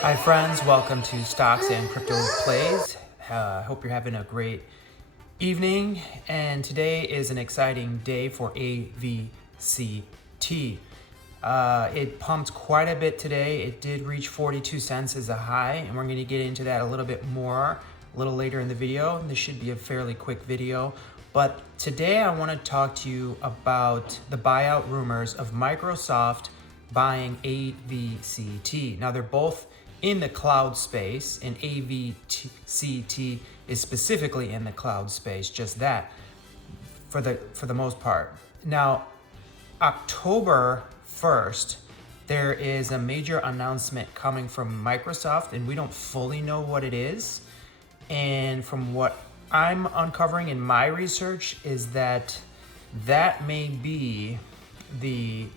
Hi friends, welcome to Stocks and Crypto Plays. Hope you're having a great evening, and today is an exciting day for AVCT. It pumped quite a bit today. It did reach 42 cents as a high, and we're going to get into that a little bit more a little later in the video. This should be a fairly quick video, but today I want to talk to you about the buyout rumors of Microsoft buying AVCT. Now they're both in the cloud space, and AVCT is specifically in the cloud space, just that for the most part. Now, October 1st, there is a major announcement coming from Microsoft, and we don't fully know what it is. And from what I'm uncovering in my research is that may be the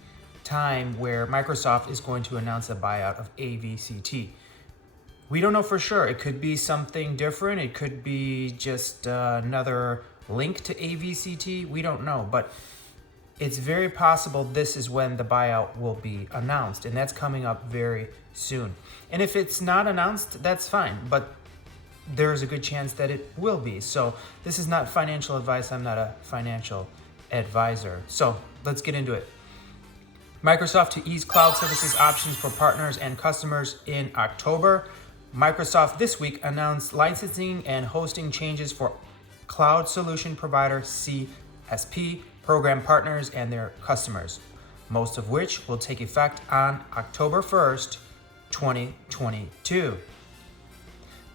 time where Microsoft is going to announce a buyout of AVCT. We don't know for sure. It could be something different. It could be just another link to AVCT. We don't know, but it's very possible this is when the buyout will be announced, and that's coming up very soon. And if it's not announced, that's fine, but there's a good chance that it will be. So this is not financial advice. I'm not a financial advisor. So let's get into it. Microsoft to ease cloud services options for partners and customers in October. Microsoft this week announced licensing and hosting changes for cloud solution provider CSP program partners and their customers, most of which will take effect on October 1st, 2022.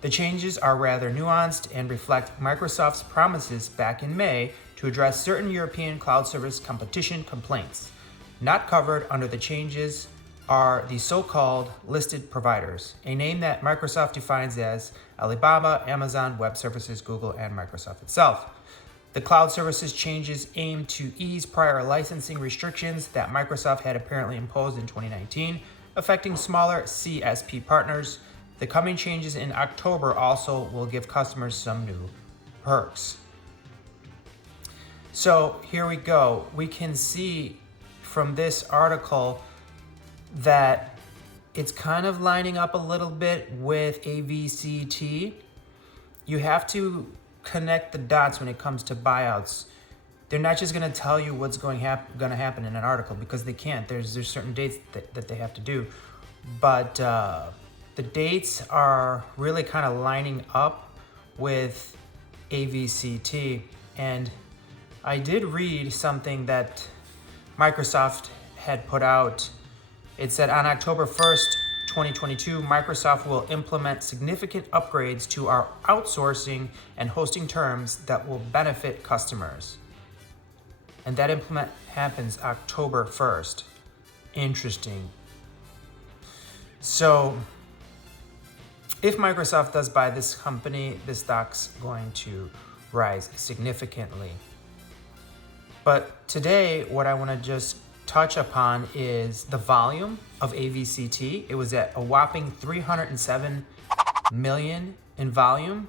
The changes are rather nuanced and reflect Microsoft's promises back in May to address certain European cloud service competition complaints. Not covered under the changes are the so-called listed providers, a name that Microsoft defines as Alibaba, Amazon Web Services, Google, and Microsoft itself. The cloud services changes aim to ease prior licensing restrictions that Microsoft had apparently imposed in 2019, affecting smaller CSP partners. The coming changes in October also will give customers some new perks. So here we go. We can see from this article that it's kind of lining up a little bit with AVCT. You have to connect the dots when it comes to buyouts. They're not just going to tell you what's going to happen in an article, because they can't. There's certain dates that they have to do. But the dates are really kind of lining up with AVCT. And I did read something that Microsoft had put out. It said on October 1st, 2022, Microsoft will implement significant upgrades to our outsourcing and hosting terms that will benefit customers. And that implement happens October 1st. Interesting. So if Microsoft does buy this company, the stock's going to rise significantly. But today, what I want to just touch upon is the volume of AVCT. It was at a whopping 307 million in volume,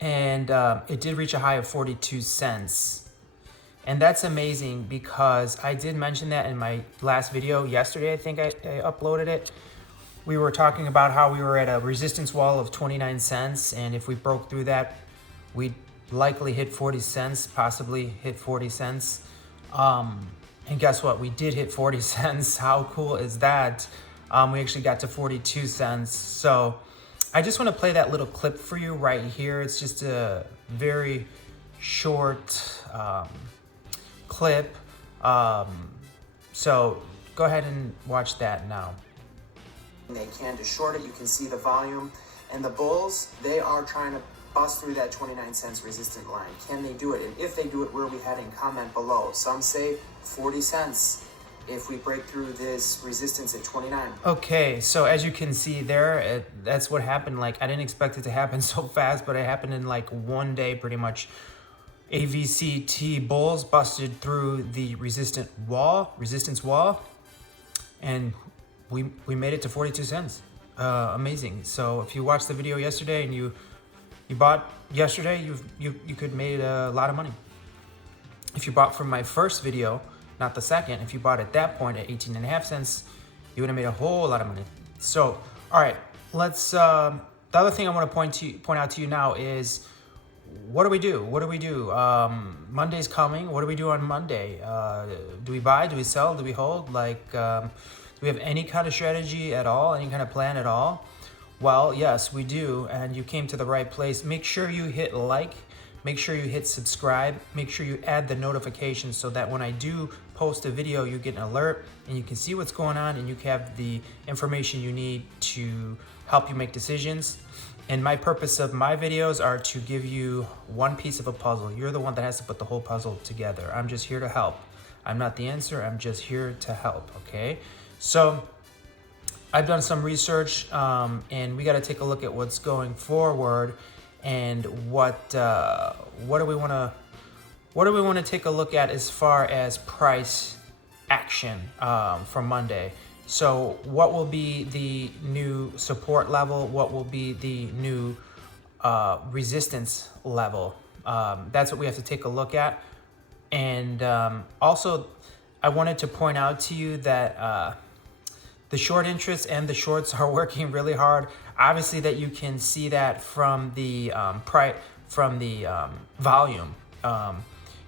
and it did reach a high of 42 cents. And that's amazing, because I did mention that in my last video yesterday. I think I uploaded it. We were talking about how we were at a resistance wall of 29 cents, and if we broke through that, we'd likely hit 40 cents, possibly hit 40 cents. And guess what? We did hit 40 cents. How cool is that? We actually got to 42 cents. So I just want to play that little clip for you right here. It's just a very short clip. So go ahead and watch that now. They can to short it. You can see the volume, and the bulls, they are trying to bust through that 29 cents resistant line. Can they do it? And if they do it, where are we heading? Comment below. Some say 40 cents if we break through this resistance at 29. Okay, so as you can see there, that's what happened. Like, I didn't expect it to happen so fast, but it happened in like one day pretty much. AVCT bulls busted through the resistance wall, and we made it to 42 cents. Amazing. So if you watched the video yesterday and you bought yesterday, you could made a lot of money. If you bought from my first video, not the second, if you bought at that point at 18.5 cents, you would have made a whole lot of money. So, all right, let's. The other thing I want to point out to you now is, what do we do? What do we do? Monday's coming. What do we do on Monday? Do we buy? Do we sell? Do we hold? Like, do we have any kind of strategy at all? Any kind of plan at all? Well, yes, we do, and you came to the right place. Make sure you hit like, make sure you hit subscribe, make sure you add the notifications so that when I do post a video, you get an alert and you can see what's going on and you have the information you need to help you make decisions. And my purpose of my videos are to give you one piece of a puzzle. You're the one that has to put the whole puzzle together. I'm just here to help. I'm not the answer, I'm just here to help, okay? So, I've done some research, and we got to take a look at what's going forward, and what do we want to take a look at as far as price action for Monday. So, what will be the new support level? What will be the new resistance level? That's what we have to take a look at, and also, I wanted to point out to you that. The short interest and the shorts are working really hard. Obviously, that you can see that from the volume.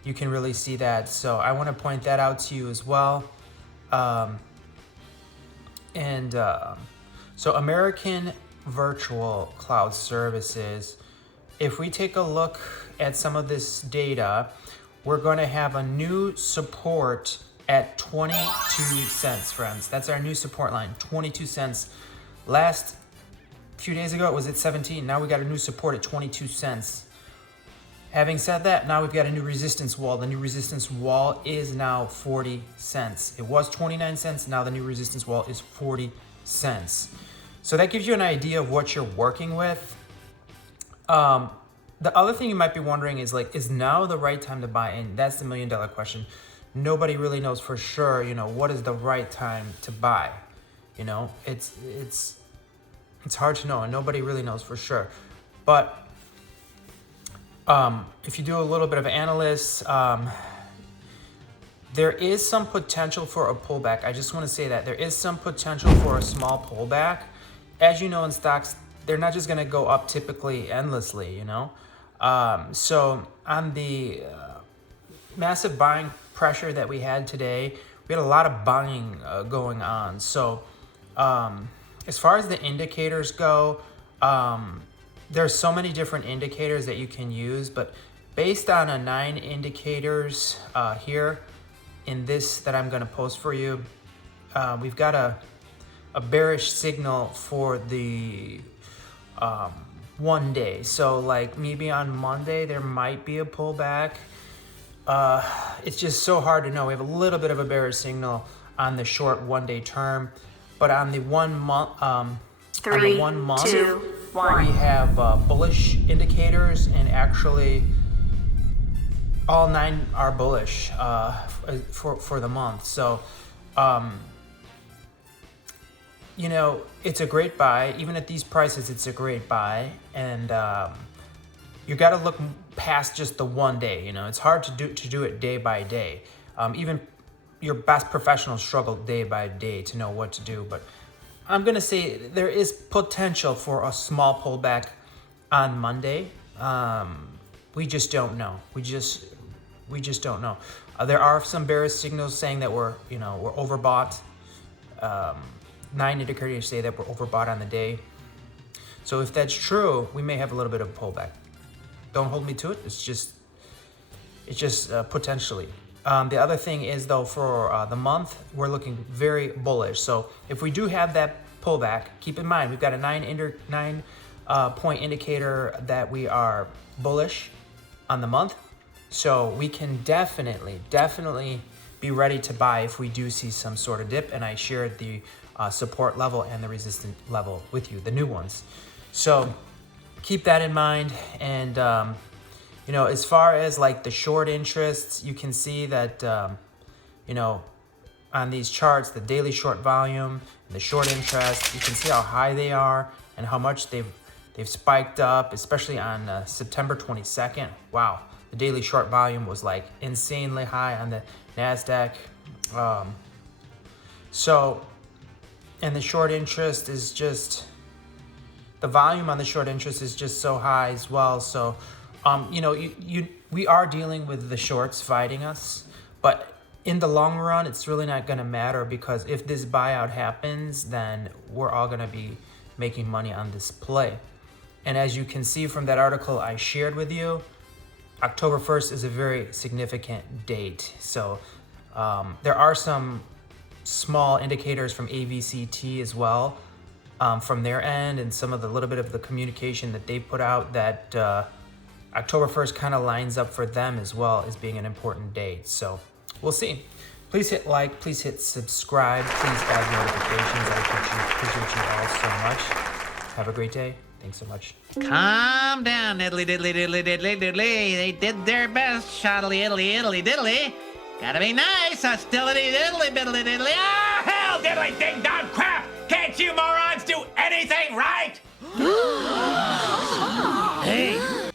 You can really see that. So I want to point that out to you as well. So American Virtual Cloud Services. If we take a look at some of this data, we're going to have a new support at 22 cents, friends. That's our new support line, 22 cents. Last few days ago, it was at 17. Now we got a new support at 22 cents. Having said that, now we've got a new resistance wall. The new resistance wall is now 40 cents. It was 29 cents. Now the new resistance wall is 40 cents. So that gives you an idea of what you're working with. The other thing you might be wondering is, like, is now the right time to buy in? That's the $1 million question. Nobody really knows for sure, what is the right time to buy. It's hard to know, and nobody really knows for sure. But if you do a little bit of analysis, there is some potential for a pullback. I just want to say that there is some potential for a small pullback. As you know, in stocks, they're not just going to go up typically endlessly, So on the massive buying pressure that we had today, we had a lot of buying going on. So as far as the indicators go, there's so many different indicators that you can use, but based on 9 indicators here in this that I'm going to post for you, we've got a bearish signal for the one day. So like maybe on Monday there might be a pullback. It's just so hard to know. We have a little bit of a bearish signal on the short 1 day term, but on the 1 month, Three, 1 month, 2, 1. we have bullish indicators, and actually all 9 are bullish for the month. So, it's a great buy. Even at these prices, it's a great buy, and you got to look past just the 1 day. It's hard to do it day by day. Even your best professionals struggle day by day to know what to do. But I'm gonna say there is potential for a small pullback on Monday. We just don't know. We just don't know. There are some bearish signals saying that we're overbought. 9 indicators say that we're overbought on the day. So if that's true, we may have a little bit of a pullback. Don't hold me to it. It's just potentially. The other thing is, though, for the month, we're looking very bullish. So if we do have that pullback, keep in mind we've got a 9 point indicator that we are bullish on the month. So we can definitely be ready to buy if we do see some sort of dip. And I shared the support level and the resistance level with you, the new ones. So keep that in mind. And as far as like the short interests, you can see that on these charts, the daily short volume and the short interest, you can see how high they are and how much they've spiked up, especially on September 22nd. Wow, the daily short volume was like insanely high on the NASDAQ. So And the short interest is just, the volume on the short interest is just so high as well. So, you know, we are dealing with the shorts fighting us, but in the long run, it's really not going to matter, because if this buyout happens, then we're all going to be making money on this play. And as you can see from that article I shared with you, October 1st is a very significant date. So there are some small indicators from AVCT as well, from their end, and some of the little bit of the communication that they put out, that October 1st kind of lines up for them as well as being an important date. So we'll see. Please hit like, please hit subscribe, please add notifications. I appreciate you all so much. Have a great day. Thanks so much. Calm down, diddly diddly diddly diddly diddly. They did their best, shoddly iddly iddly diddly. Gotta be nice, hostility diddly biddly diddly. Ah, hell, diddly ding dong crap! Can't you morons do anything right? Hey,